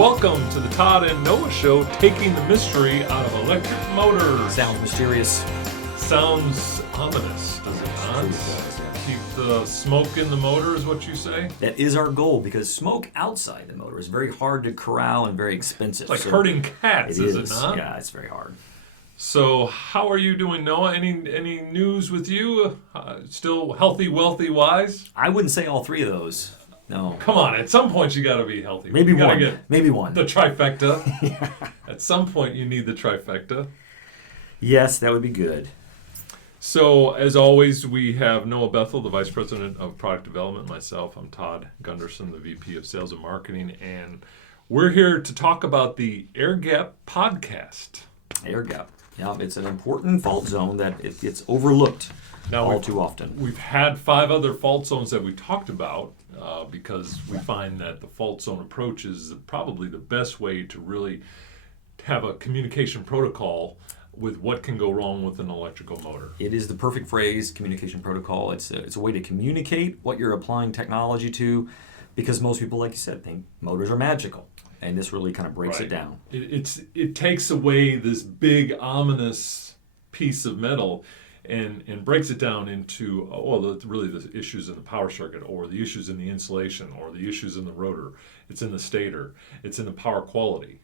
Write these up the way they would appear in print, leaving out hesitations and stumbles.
Welcome to the Todd and Noah Show, taking the mystery out of electric motors. Sounds mysterious. Sounds ominous, does it not? Keep the smoke in the motor is what you say? That is our goal, because smoke outside the motor is very hard to corral and very expensive. It's like herding cats, is it not? Yeah, it's very hard. So how are you doing, Noah? Any news with you? Still healthy, wealthy, wise? I wouldn't say all three of those. No. Come on, at some point you got to be healthy. Maybe one. Get Maybe one. The trifecta. Yeah. At some point you need the trifecta. Yes, that would be good. So, as always, we have Noah Bethel, the Vice President of Product Development. Myself, I'm Todd Gunderson, the VP of Sales and Marketing. And we're here to talk about the Air Gap podcast. Air gap. Yeah, it's an important fault zone that it gets overlooked all too often. We've had 5 other fault zones that we talked about because we find that the fault zone approach is probably the best way to really have a communication protocol with what can go wrong with an electrical motor. It is the perfect phrase, communication protocol. It's a way to communicate what you're applying technology to, because most people, like you said, think motors are magical. And this really kind of breaks it down. It takes away this big, ominous piece of metal and breaks it down into, really the issues in the power circuit, or the issues in the insulation, or the issues in the rotor. It's in the stator. It's in the power quality.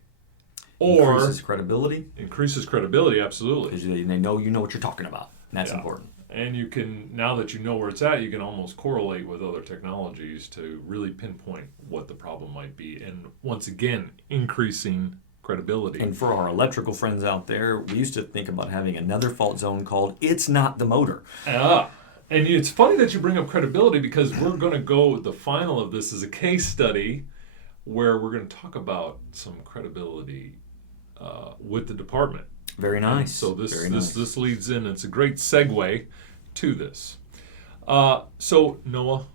Or increases credibility. Increases credibility, absolutely. Because they know you know what you're talking about. And that's important. And you can, now that you know where it's at, you can almost correlate with other technologies to really pinpoint what the problem might be. And once again, increasing credibility. And for our electrical friends out there, we used to think about having another fault zone called "It's Not the Motor." And it's funny that you bring up credibility, because we're going to go, the final of this is a case study where we're going to talk about some credibility with the department. Very nice. So this leads in. It's a great segue to this. So Noah,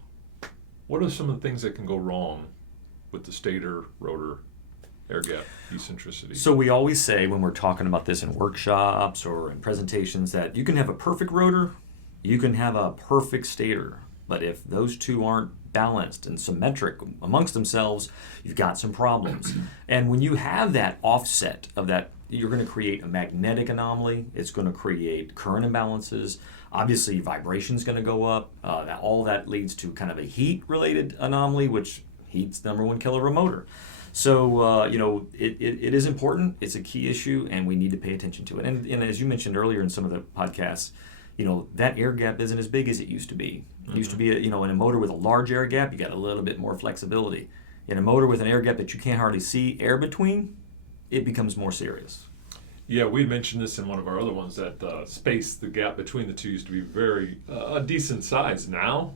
what are some of the things that can go wrong with the stator, rotor, air gap, eccentricity? So we always say when we're talking about this in workshops or in presentations that you can have a perfect rotor, you can have a perfect stator, but if those two aren't balanced and symmetric amongst themselves, you've got some problems. And when you have that offset of that, you're going to create a magnetic anomaly. It's going to create current imbalances. Obviously, vibration is going to go up. All that leads to kind of a heat-related anomaly, which heat's the number one killer of a motor. So, it is important. It's a key issue, and we need to pay attention to it. And as you mentioned earlier in some of the podcasts, that air gap isn't as big as it used to be. It used to be, in a motor with a large air gap, you got a little bit more flexibility. In a motor with an air gap that you can't hardly see air between, it becomes more serious. Yeah, we mentioned this in one of our other ones, that the gap between the two used to be very a decent size. Now,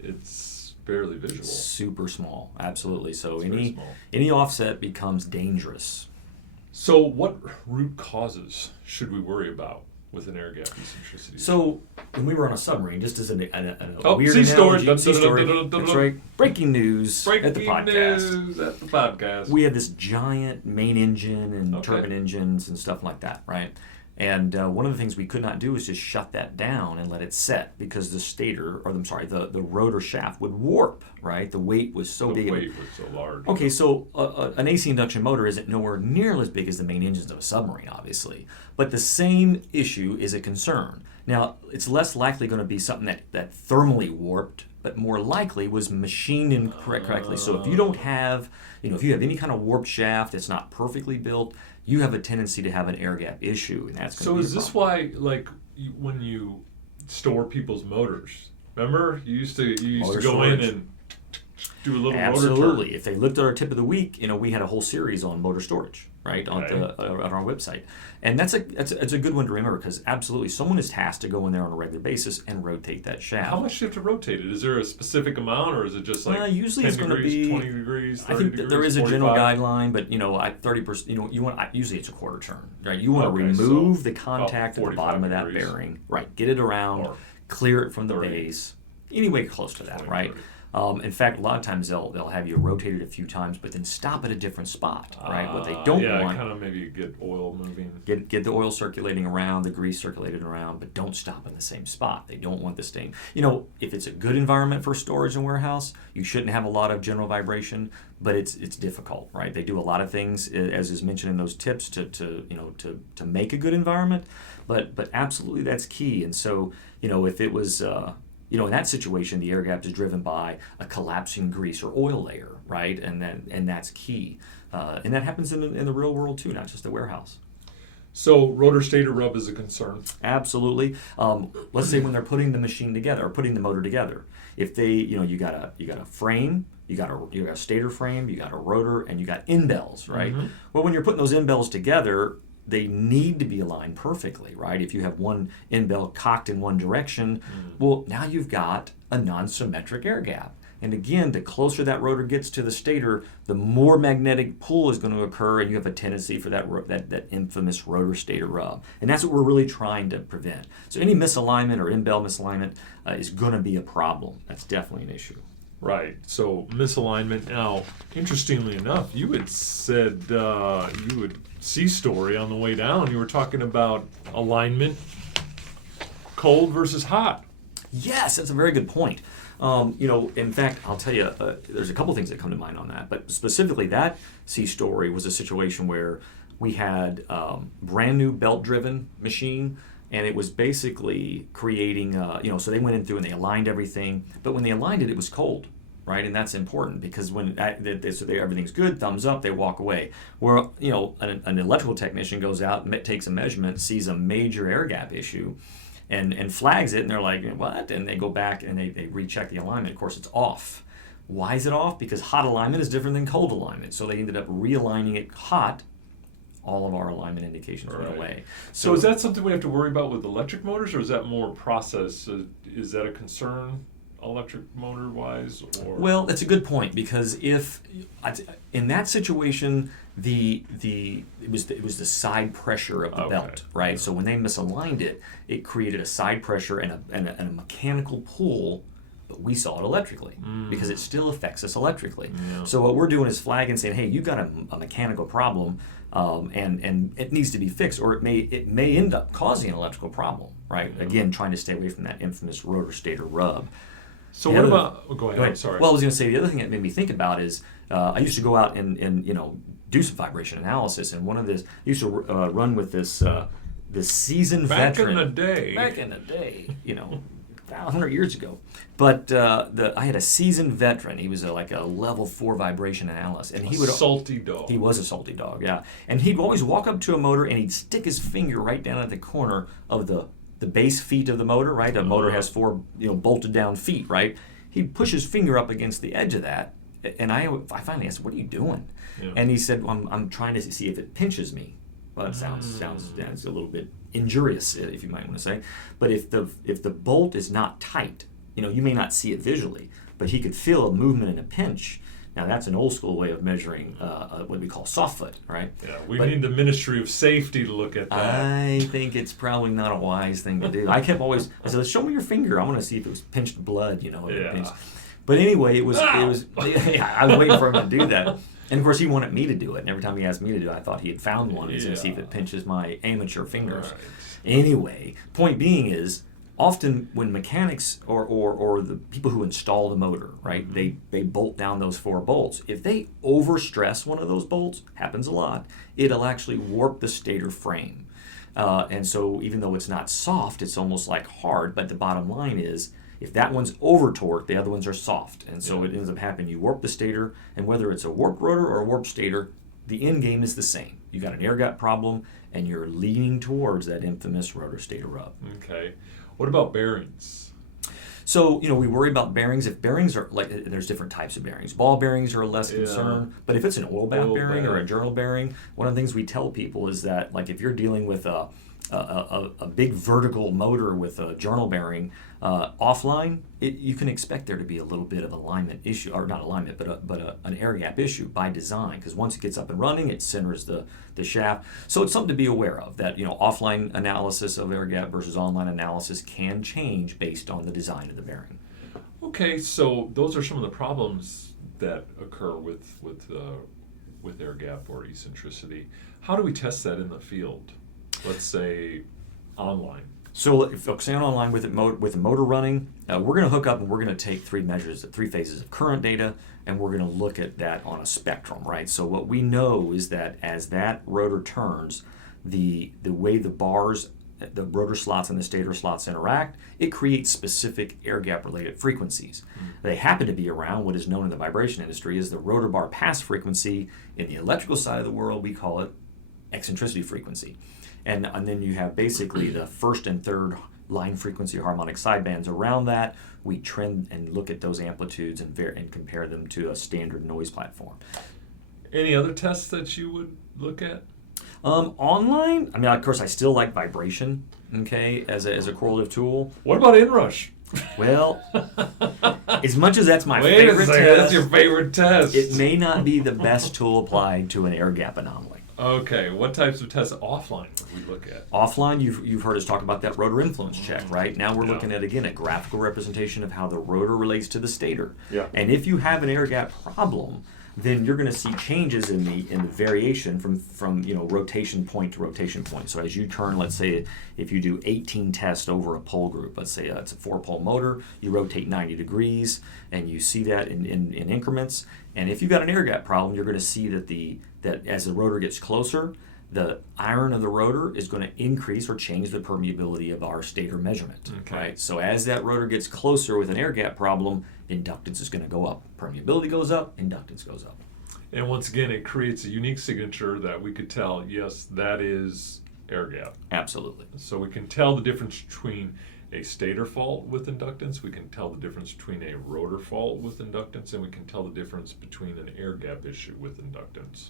it's barely visual. Super small, absolutely. So any offset becomes dangerous. So what root causes should we worry about with an air gap eccentricity? So when we were on a submarine, just as a weird story. That's right. Breaking news at the podcast. We have this giant main engine and turbine engines and stuff like that, right? And one of the things we could not do is just shut that down and let it set, because the rotor shaft would warp, right? The weight was so big. The weight was so large. Okay, so an AC induction motor isn't nowhere near as big as the main engines of a submarine, obviously. But the same issue is a concern. Now, it's less likely going to be something that thermally warped, but more likely was machined incorrectly. So if you don't have, if you have any kind of warped shaft that's not perfectly built, you have a tendency to have an air gap issue, and that's going to be So is this why, when you store people's motors, remember you used to go in and do a little Absolutely. rotor turn? If they looked at our tip of the week, we had a whole series on motor storage, right, on our website. And that's a good one to remember, because absolutely someone is tasked to go in there on a regular basis and rotate that shaft. How much do you have to rotate it? Is there a specific amount, or is it just usually 10 it's going to be 20 degrees, 30 I think degrees, there is 45? a general guideline, but 30%. You want usually it's a quarter turn, right? You want to remove the contact at the bottom of that bearing, right? Get it around, clear it from the base, anyway close to that, right? In fact, a lot of times they'll have you rotate it a few times, but then stop at a different spot, right? What they don't want, kind of maybe get oil moving. get the oil circulating around, the grease circulating around, but don't stop in the same spot. They don't want the stain. If it's a good environment for storage and warehouse, you shouldn't have a lot of general vibration, but it's difficult, right? They do a lot of things, as is mentioned in those tips, to make a good environment, but absolutely that's key. And so if it was in that situation, the air gap is driven by a collapsing grease or oil layer, right? And that's key. And that happens in the real world too, not just the warehouse. So rotor stator rub is a concern. Absolutely. Let's say when they're putting the machine together or putting the motor together, if they, you got a frame, you got a stator frame, you got a rotor, and you got end bells, right? Mm-hmm. Well, when you're putting those end bells together, they need to be aligned perfectly, right? If you have one end bell cocked in one direction, well, now you've got a non-symmetric air gap. And again, the closer that rotor gets to the stator, the more magnetic pull is going to occur, and you have a tendency for that infamous rotor stator rub. And that's what we're really trying to prevent. So any misalignment or end bell misalignment is going to be a problem. That's definitely an issue. Right. So misalignment. Now, interestingly enough, you had said you would C-story on the way down. You were talking about alignment, cold versus hot. Yes, that's a very good point. In fact, I'll tell you, there's a couple things that come to mind on that. But specifically, that C-story was a situation where we had brand new belt-driven machine, and it was basically creating, so they went in through and they aligned everything. But when they aligned it, it was cold, right? And that's important because when everything's good, thumbs up, they walk away. Where, an electrical technician goes out, takes a measurement, sees a major air gap issue, and flags it, and they're like, what? And they go back and they recheck the alignment. Of course, it's off. Why is it off? Because hot alignment is different than cold alignment. So they ended up realigning it hot. All of our alignment indications went away. So is that something we have to worry about with electric motors, or is that more process? Is that a concern, electric motor wise? Or? Well, that's a good point, because if in that situation, it was the side pressure of the belt, right? Yeah. So when they misaligned it, it created a side pressure and a mechanical pull. But we saw it electrically because it still affects us electrically. Yeah. So what we're doing is flagging, saying, "Hey, you've got a mechanical problem, and it needs to be fixed, or it may end up causing an electrical problem." Right? Yeah. Again, trying to stay away from that infamous rotor stator rub. So what about? Go ahead. I'm sorry. Well, I was going to say the other thing that made me think about is I used to go out and do some vibration analysis, and one of this I used to run with this seasoned veteran. Back in the day, 100 years ago. But I had a seasoned veteran. He was like a level 4 vibration analyst, and he was a salty dog. He was a salty dog, yeah. And he'd always walk up to a motor and he'd stick his finger right down at the corner of the base feet of the motor. Right, a motor has 4 bolted down feet. Right, he'd push his finger up against the edge of that, and I finally asked, "What are you doing?" Yeah. And he said, well, "I'm trying to see if it pinches me." Well, that sounds a little bit injurious, if you might want to say. But if the bolt is not tight, you may not see it visually, but he could feel a movement and a pinch. Now that's an old school way of measuring what we call soft foot, right? Yeah, we need the Ministry of Safety to look at that. I think it's probably not a wise thing to do. I said, "Show me your finger. I want to see if it was pinched blood, Yeah. But anyway, it was. I was waiting for him to do that. And of course, he wanted me to do it. And every time he asked me to do it, I thought he had found one. He's going to see if it pinches my amateur fingers. Right. Anyway, point being is, often when mechanics or the people who install the motor, right, they bolt down those 4 bolts. If they overstress one of those bolts, happens a lot, it'll actually warp the stator frame. And so even though it's not soft, it's almost like hard. But the bottom line is, if that one's over torqued, the other ones are soft. And so it ends up happening. You warp the stator, and whether it's a warped rotor or a warped stator, the end game is the same. You got an air gap problem, and you're leaning towards that infamous rotor stator rub. Okay. What about bearings? So, we worry about bearings. If bearings are, there's different types of bearings. Ball bearings are less concern. But if it's an oil bath bearing or a journal bearing, one of the things we tell people is that, if you're dealing with a big vertical motor with a journal bearing, offline, you can expect there to be a little bit of alignment issue, or not alignment, but an air gap issue by design, because once it gets up and running, it centers the shaft. So it's something to be aware of, that offline analysis of air gap versus online analysis can change based on the design of the bearing. Okay, so those are some of the problems that occur with air gap or eccentricity. How do we test that in the field? Let's say online. So focusing on online with the motor running, we're going to hook up and we're going to take three phases of current data, and we're going to look at that on a spectrum, right? So what we know is that as that rotor turns, the way the bars, the rotor slots and the stator slots interact, it creates specific air gap related frequencies. They happen to be around what is known in the vibration industry as the rotor bar pass frequency. In the electrical side of the world, we call it eccentricity frequency. And then you have basically the first and third line frequency harmonic sidebands around that. We trend and look at those amplitudes and compare them to a standard noise platform. Any other tests that you would look at? Online, I mean, of course, I still like vibration, okay, as a correlative tool. What about inrush? Well, as much as that's my Wait favorite a second, test, that's your favorite test. it may not be the best tool applied to an air gap anomaly. Okay, what types of tests offline would we look at? Offline, you've heard us talk about that rotor influence check, right? Now we're Yeah. looking at, again, a graphical representation of how the rotor relates to the stator. Yeah. And if you have an air gap problem, then you're going to see changes in the variation from rotation point to rotation point. So as you turn, let's say if you do 18 tests over a pole group, let's say it's a 4-pole motor, you rotate 90 degrees, and you see that in increments. And if you've got an air gap problem, you're going to see that as the rotor gets closer, the iron of the rotor is going to increase or change the permeability of our stator measurement. Okay. Right? So as that rotor gets closer with an air gap problem, inductance is going to go up. Permeability goes up, inductance goes up. And once again, it creates a unique signature that we could tell, yes, that is air gap. Absolutely. So we can tell the difference between a stator fault with inductance, we can tell the difference between a rotor fault with inductance, and we can tell the difference between an air gap issue with inductance.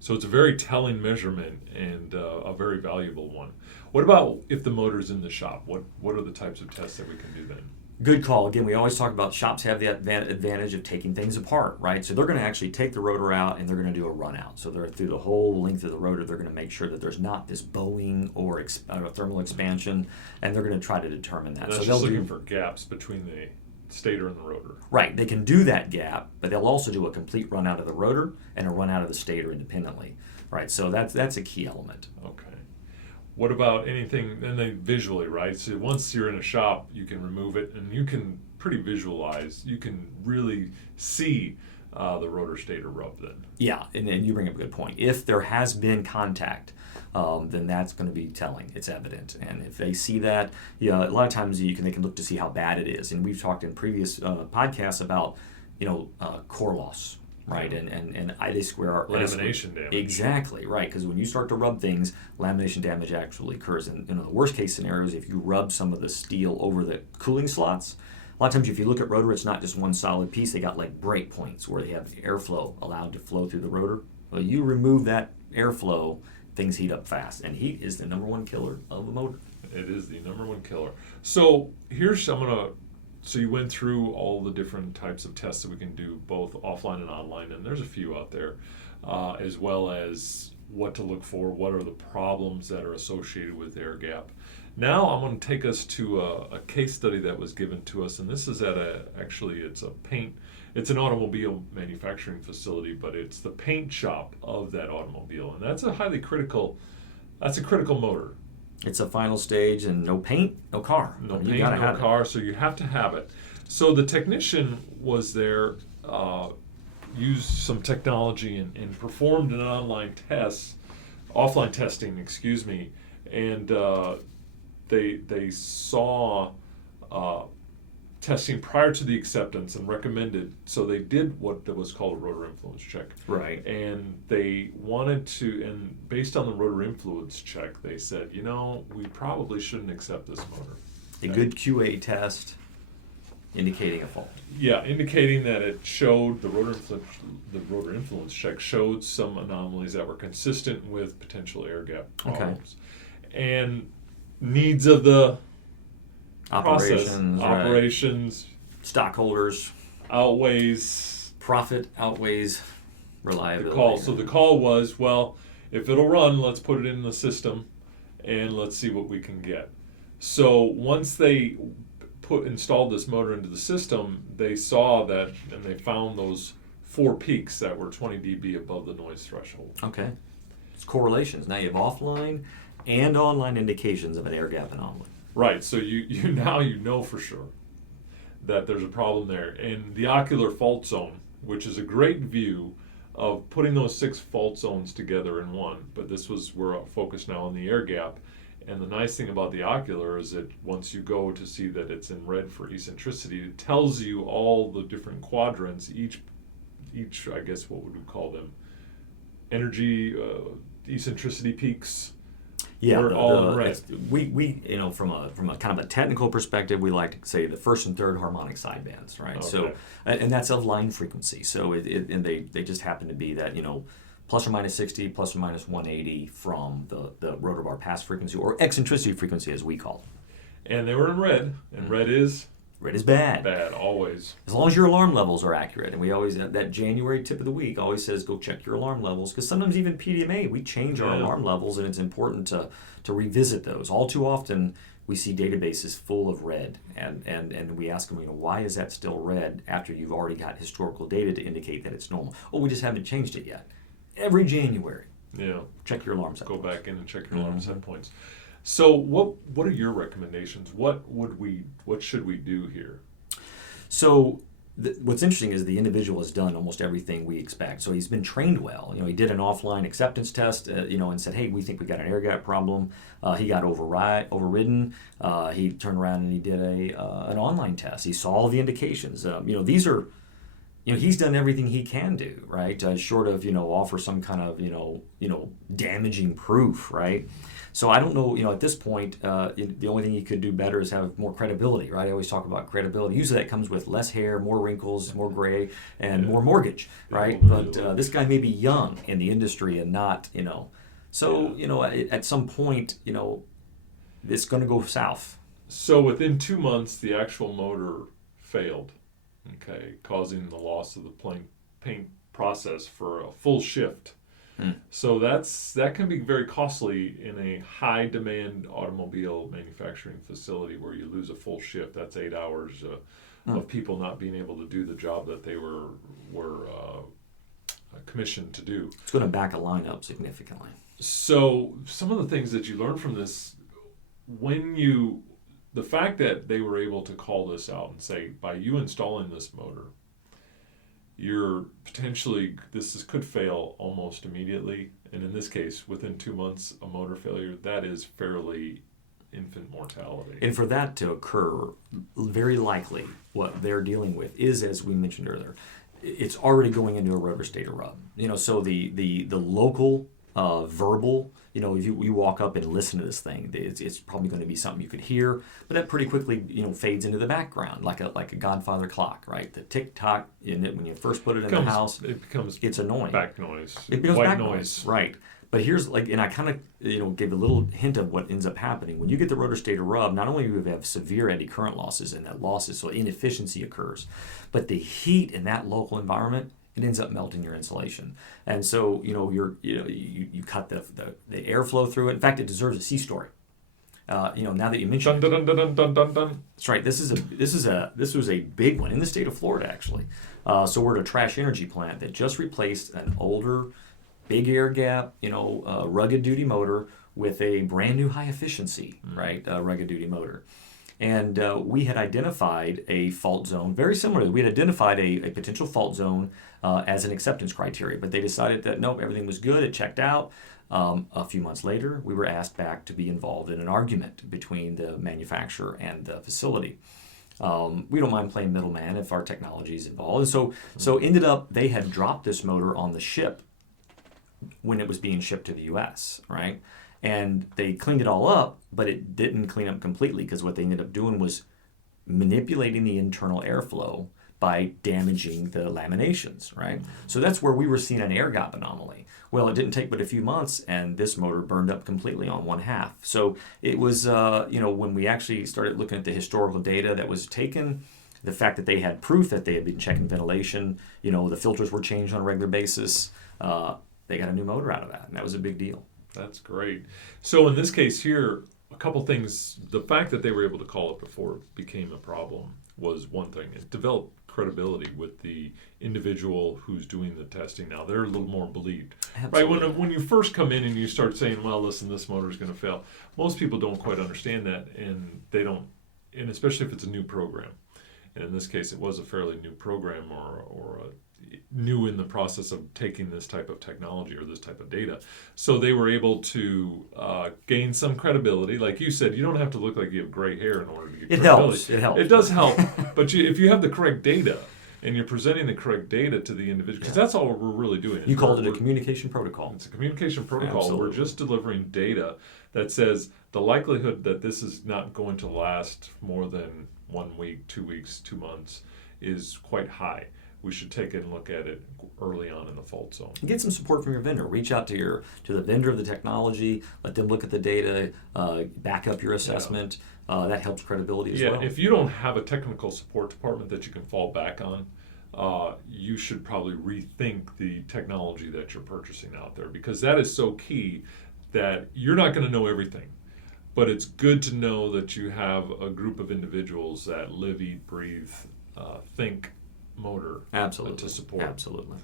So it's a very telling measurement and a very valuable one. What about if the motor's in the shop? What are the types of tests that we can do then? Good call. Again, we always talk about shops have the advantage of taking things apart, right? So they're going to actually take the rotor out and they're going to do a run out. So they're through the whole length of the rotor, they're going to make sure that there's not this bowing or thermal expansion, and they're going to try to determine that. That's So just they'll looking for gaps between the stator and the rotor. Right, they can do that gap, but they'll also do a complete run out of the rotor and a run out of the stator independently, right? So that's a key element. Okay. What about anything, and then visually, right? So once you're in a shop, you can remove it, and you can pretty visualize, you can really see the rotor stator rub then. Yeah, and you bring up a good point. If there has been contact, then that's going to be telling. It's evident, and if they see that, a lot of times they can look to see how bad it is. And we've talked in previous podcasts about core loss, right? Yeah. And I square Lamination damage. Exactly right, because when you start to rub things, lamination damage actually occurs. And the worst case scenario is if you rub some of the steel over the cooling slots. A lot of times, if you look at rotor, it's not just one solid piece. They got like break points where they have airflow allowed to flow through the rotor. Well, you remove that airflow, things heat up fast, and heat is the number one killer of a motor. It is the number one killer. So so you went through all the different types of tests that we can do both offline and online, and there's a few out there, as well as what to look for, what are the problems that are associated with air gap. Now I'm going to take us to a case study that was given to us, and this is at it's an automobile manufacturing facility, but it's the paint shop of that automobile, and that's a critical motor. It's a final stage, and no paint, no car. No You paint, gotta no have it. car, so you have to have it. So the technician was there, used some technology and performed an offline testing, and they saw testing prior to the acceptance and recommended. So they did what was called a rotor influence check. Right. And they wanted to, and based on the rotor influence check, they said, we probably shouldn't accept this motor. A good QA test indicating a fault. Yeah, indicating that it showed the rotor influence check showed some anomalies that were consistent with potential air gap problems. And needs of the Operations, right. operations Stockholders, profit outweighs the reliability. call. So the call was, well, if it'll run, let's put it in the system and let's see what we can get. So once they installed this motor into the system, they saw that, and they found those 4 peaks that were 20 dB above the noise threshold. Okay. It's correlations. Now you have offline and online indications of an air gap anomaly. Right, so you now you know for sure that there's a problem there. And the ocular fault zone, which is a great view of putting those 6 fault zones together in one, but we're focused now on the air gap. And the nice thing about the ocular is that once you go to see that it's in red for eccentricity, it tells you all the different quadrants, each I guess what would we call them? Energy, eccentricity peaks. Yeah, We're all in red. We from a kind of a technical perspective, we like to say the first and third harmonic sidebands, right? Okay. So, and that's of line frequency. So and they just happen to be that plus or minus 60, plus or minus 180 from the rotor bar pass frequency or eccentricity frequency as we call it. And they were in red, and red is bad. bad always. As long as your alarm levels are accurate, and we always that January tip of the week always says go check your alarm levels, because sometimes even PDMA we change our alarm levels, and it's important to revisit those. All too often we see databases full of red, and we ask them, why is that still red after you've already got historical data to indicate that it's normal? Oh, we just haven't changed it yet. Every January, check your alarm set Go points. back in and check your alarm set points. So what are your recommendations? What should we do here? So what's interesting is the individual has done almost everything we expect. So he's been trained well. He did an offline acceptance test, and said, hey, we think we got an air gap problem. He got overridden. He turned around and he did an online test. He saw all the indications. These are, he's done everything he can do, right? Short of, offer some kind of, damaging proof, right? So I don't know, at this point, the only thing he could do better is have more credibility, right? I always talk about credibility. Usually that comes with less hair, more wrinkles, more gray, and more mortgage, right? But this guy may be young in the industry and not, So, at some point, it's going to go south. So within 2 months, the actual motor failed, okay, causing the loss of the paint process for a full shift. So that can be very costly in a high demand automobile manufacturing facility where you lose a full shift. That's 8 hours of people not being able to do the job that they were commissioned to do. It's going to back a line up significantly. So some of the things that you learn from this, the fact that they were able to call this out and say, by you installing this motor, you're potentially, could fail almost immediately. And in this case, within 2 months, a motor failure, that is fairly infant mortality. And for that to occur, very likely what they're dealing with is, as we mentioned earlier, it's already going into a rotor stator rub. So the local verbal, if you walk up and listen to this thing, it's probably going to be something you could hear, but that pretty quickly, fades into the background like a Godfather clock, right? The tick tock in it when you first put it in the house, it's annoying. Back noise. It becomes white back noise, right? But here's and I kind of gave a little hint of what ends up happening when you get the rotor stator rub. Not only do you have severe eddy current losses and that losses, so inefficiency occurs, but the heat in that local environment, it ends up melting your insulation, and so you cut the airflow through it. In fact, it deserves a C story. Now that you mentioned, dun, dun, dun, dun, dun, dun. That's right. This was a big one in the state of Florida, actually. So we're at a trash energy plant that just replaced an older, big air gap, rugged duty motor with a brand new high efficiency, right, rugged duty motor. And we had identified a fault zone, very similarly. We had identified a potential fault zone as an acceptance criteria, but they decided that, nope, everything was good, it checked out. A few months later, we were asked back to be involved in an argument between the manufacturer and the facility. We don't mind playing middleman if our technology is involved. And so ended up, they had dropped this motor on the ship when it was being shipped to the U.S., right? And they cleaned it all up, but it didn't clean up completely, because what they ended up doing was manipulating the internal airflow by damaging the laminations, right? So that's where we were seeing an air gap anomaly. Well, it didn't take but a few months, and this motor burned up completely on one half. So it was, when we actually started looking at the historical data that was taken, the fact that they had proof that they had been checking ventilation, the filters were changed on a regular basis, they got a new motor out of that, and that was a big deal. That's great. So in this case here, a couple things. The fact that they were able to call it before it became a problem was one thing. It developed credibility with the individual who's doing the testing. Now they're a little more believed. Absolutely. Right, when you first come in and you start saying, well, listen, this motor is going to fail, most people don't quite understand that, and they don't, and especially if it's a new program. And in this case, it was a fairly new program, or new in the process of taking this type of technology or this type of data. So they were able to gain some credibility. Like you said, you don't have to look like you have gray hair in order to get credibility. It helps. It does help. But if you have the correct data, and you're presenting the correct data to the individual, because that's all we're really doing. You called it a communication protocol. It's a communication protocol. Absolutely. We're just delivering data that says the likelihood that this is not going to last more than 1 week, 2 weeks, 2 months is quite high. We should take a look at it early on in the fault zone. Get some support from your vendor. Reach out to the vendor of the technology. Let them look at the data. Back up your assessment. That helps credibility as well. Yeah, if you don't have a technical support department that you can fall back on, you should probably rethink the technology that you're purchasing out there, because that is so key that you're not going to know everything. But it's good to know that you have a group of individuals that live, eat, breathe, think motor to support. Absolutely.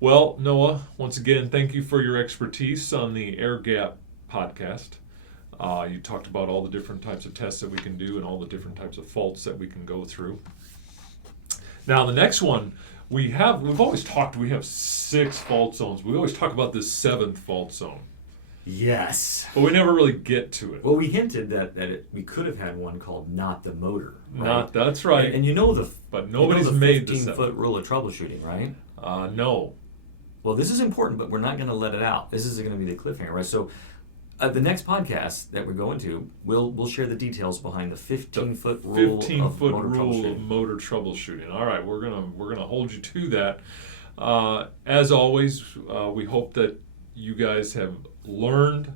Well, Noah, once again, thank you for your expertise on the Air Gap podcast. You talked about all the different types of tests that we can do and all the different types of faults that we can go through. Now, the next one, we've always talked, we have 6 fault zones. We always talk about this 7th fault zone. Yes. But we never really get to it. Well, we hinted that we could have had one called Not the Motor. Right? That's right. And but nobody's made the 15-foot rule of troubleshooting, right? No. Well, this is important, but we're not going to let it out. This is going to be the cliffhanger, right? So the next podcast that we're going to, we'll share the details behind the 15-foot rule of motor troubleshooting. All right, we're gonna hold you to that. As always, we hope that you guys have learned,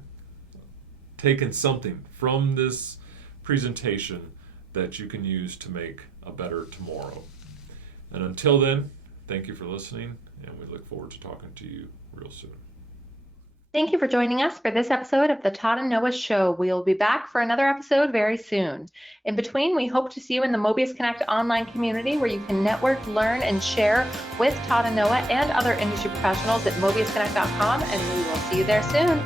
taken something from this presentation that you can use to make a better tomorrow. And until then, thank you for listening, and we look forward to talking to you real soon. Thank you for joining us for this episode of the Todd and Noah Show. We will be back for another episode very soon. In between, we hope to see you in the Mobius Connect online community, where you can network, learn, and share with Todd and Noah and other industry professionals at mobiusconnect.com, and we will see you there soon.